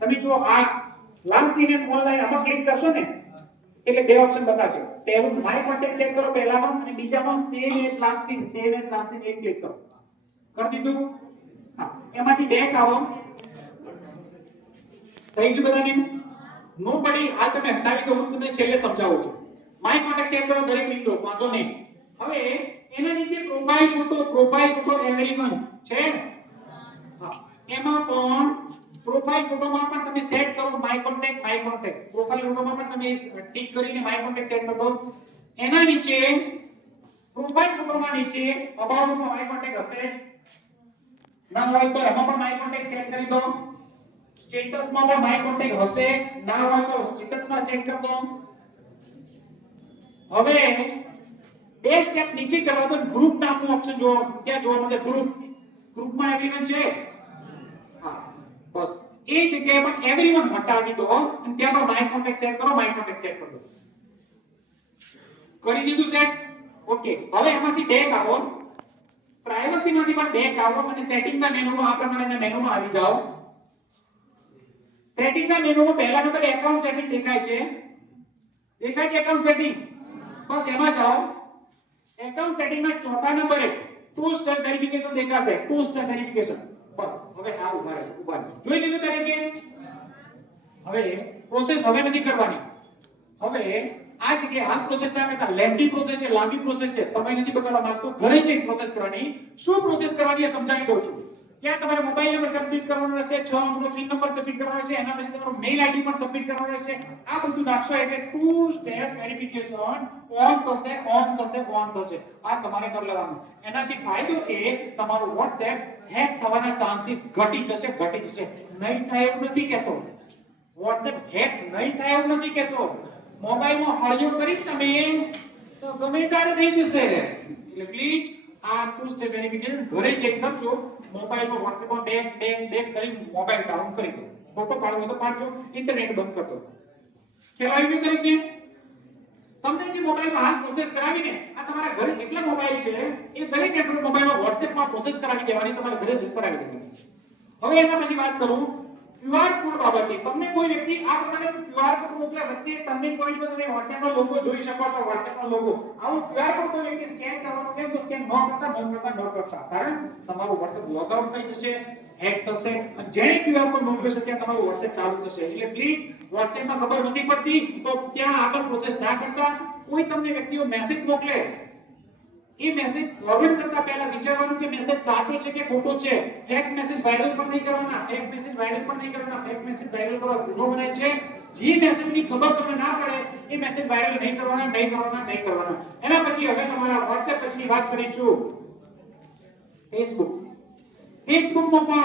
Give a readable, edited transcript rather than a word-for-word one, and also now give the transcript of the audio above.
તમે જો આ લાલ સીન એન્ડ ઓનલાઈન આમાં ક્લિક કરશો ને એટલે બે ઓપ્શન બતાવશે. પહેલું માય કોન્ટેક્ટ સેટ કરો પહેલામાં અને બીજામાં સેવ એટ લાસ્ટ સીન એક ક્લિક કરો. કરી દીધું? હા, એમાંથી બે આવો. થઈ ગયું બધાને? નો પડી હાલ તમે હટાવી દો, હું તમને છેલ્લે સમજાવું છું. માય કોન્ટેક્ટ સેટ કરો દરેક મિત્રો, વાંધો નહીં. હવે એના નીચે પ્રોફાઇલ ફોટો એવરીવન છે. હા, એમાં પણ પ્રોફાઇલ ફોટોમાં પણ તમે સેટ કરો માય કોન્ટેક્ટ. પ્રોફાઇલ ફોટોમાં પણ તમે ટિક કરીને માય કોન્ટેક્ટ સેટ કરો. એના નીચે પ્રોફાઇલ ફોટોમાં નીચે અબાઉટમાં માય કોન્ટેક્ટ હશે. ના હોય તો એમાં પણ માય કોન્ટેક્ટ સેટ કરી દો. સ્ટેટસમાં પણ માય કોન્ટેક્ટ હશે, ના હોય તો સ્ટેટસમાં સેટ કરી દો. હવે બે સ્ટેપ નીચે ચલો તો ગ્રુપ નામનું ઓપ્શન ત્યાં જોવા મળે. ગ્રુપમાં એવરીવન છે. હા, બસ એ જગ્યાએ પણ એવરીવન હટાવી દો અને ત્યાં પણ માય કોન્ટેક્ટ સેટ કરો. કરી દીધું સેટ? ઓકે. હવે એમાંથી બેક આવો. પ્રાઇવસી માંથી પણ બેક આવો અને સેટિંગના મેનુમાં આ પ્રમાણેના મેનુમાં આવી જાઓ. સેટિંગના મેનુમાં પહેલા નંબર એકાઉન્ટ સેટિંગ દેખાય છે. Account setting? બસ એમાં જાઓ. એકાઉન્ટ સેટિંગમાં ચોથા નંબરે ટુ સ્ટેપ વેરિફિકેશન દેખાશે. બસ હવે આ ઉભા રહો. જોઈ લીધું તરીકે? હવે પ્રોસેસ હવે નથી કરવાની. હવે આ જગ્યાએ આ પ્રોસેસ ટાઈમ એટલે લેન્ધી પ્રોસેસ છે, લાંબી પ્રોસેસ છે, સમય નથી બગાડવા માંગતો. ઘરે જઈને પ્રોસેસ કરવાની. શું પ્રોસેસ કરવાની એ સમજાવી દઉં છું. ત્યાં તમારે મોબાઈલ નંબર સબમિટ કરવાનો રહેશે, 6 અંકનો પિન નંબર સબમિટ કરવાનો છે, એના પછી તમારો મેલ આઈડી પણ સબમિટ કરવાનો રહેશે. આ બધું નાખશો એટલે ટુ સ્ટેપ વેરિફિકેશન ઓન થશે. આ તમારે કરી લેવાનું. એનાથી ફાયદો એ તમારું WhatsApp હેક થવાના ચાન્સીસ ઘટી જશે. નહીં થાય એવું નથી કહેતો. WhatsApp હેક નહીં થાય એવું નથી કહેતો. મોબાઈલમાં હળિયો કરી તમે તો ગમે ત્યારે થઈ જશે. એટલે પ્લીઝ આ ટુ સ્ટેપ વેરિફિકેશન ઘરે ચેક કરજો. મોબાઈલમાં WhatsAppમાં બેક કરી મોબાઈલ ડાઉન કરી દો. ફોટો પાડવો તો પાડજો, ઇન્ટરનેટ બંધ કરી દો. ખ્યાલ આવી ગયો તરીકે? તમને જે મોબાઈલમાં હાલ પ્રોસેસ કરાવીને આ તમારા ઘરે જેટલા મોબાઈલ છે એ દરેક એન્ડ્રોઇડ મોબાઈલમાં WhatsAppમાં પ્રોસેસ કરાવી દેવાની, તમારા ઘરે જ કરાવી દેવાની. હવે એના પછી વાત કરું QR કોડ બાબતે. તમને કોઈ વ્યક્તિ આ પ્રકારે QR કોડ મોકલે, વચ્ચે ટર્નિંગ પોઈન્ટ પર તમે WhatsApp નો લોગો જોઈ શકો છો. WhatsApp નો લોગો આવો QR કોડ કોઈ વ્યક્તિ સ્કેન કરવાનો કે તો સ્કેન ન કરતા. કારણ તમારું WhatsApp લોગ આઉટ થઈ જશે, હેક થશે અને જેણે QR કોડ મોકલ્યો છે ત્યાં તમારું WhatsApp ચાલુ થશે. એટલે પ્લીઝ WhatsApp માં ખબર નથી પડતી તો ત્યાં આગળ પ્રોસેસ ના કરતા. કોઈ તમને વ્યક્તિઓ મેસેજ મોકલે, એ મેસેજ ફોરવર્ડ કરતા પહેલા વિચારવાનું કે મેસેજ સાચો છે કે ખોટો છે. ફેક મેસેજ વાયરલ પણ નહીં કરવાના. ફેક મેસેજ વાયરલ કરવા ગુનો બને છે. જે મેસેજની ખબર તમને ના પડે એ મેસેજ વાયરલ નહીં કરવાના. એના પછી હવે તમારા WhatsApp પછીની વાત કરીશું ફેસબુકમાં પણ